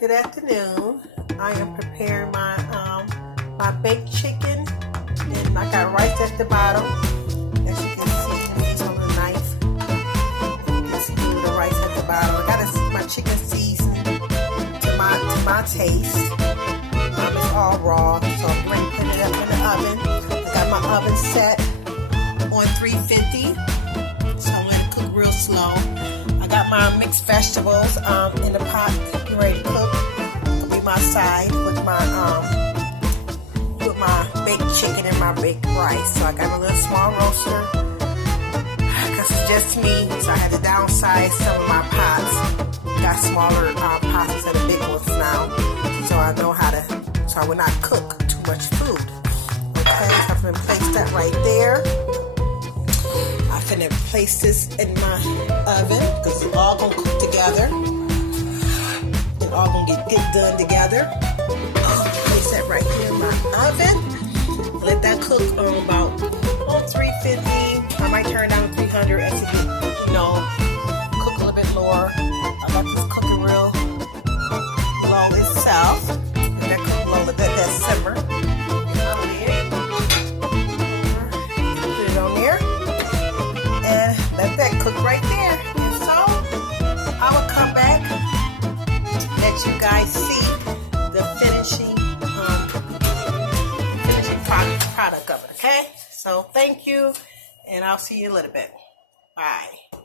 Good afternoon. I am preparing my baked chicken, and I got rice at the bottom. As you can see, on the knife. You can see the rice at the bottom. I got my chicken seasoned to my taste. It's all raw, so I'm going to put it up in the oven. I got my oven set on 350, so I'm going to cook real slow. I got my mixed vegetables in the pot, getting ready to cook. It'll be my side with my baked chicken and my baked rice. So I got a little small roaster because it's just me, so I had to downsize some of my pots. Got smaller pots instead of big ones now, so I know how to, so I will not cook too much food. Okay, so I'm going to place that right there. I'm finna place this in my oven because it's all gonna cook together. It's all gonna get done together. Place that right here in my oven. Let that cook on about 350. I might turn down to 300 as it get, cook a little bit lower. I got this cooking real low itself. Let that cook low, let that simmer. Put it on there. Let that cook right there. And so I will come back, let you guys see the finishing product of it. Okay? So thank you, and I'll see you in a little bit. Bye.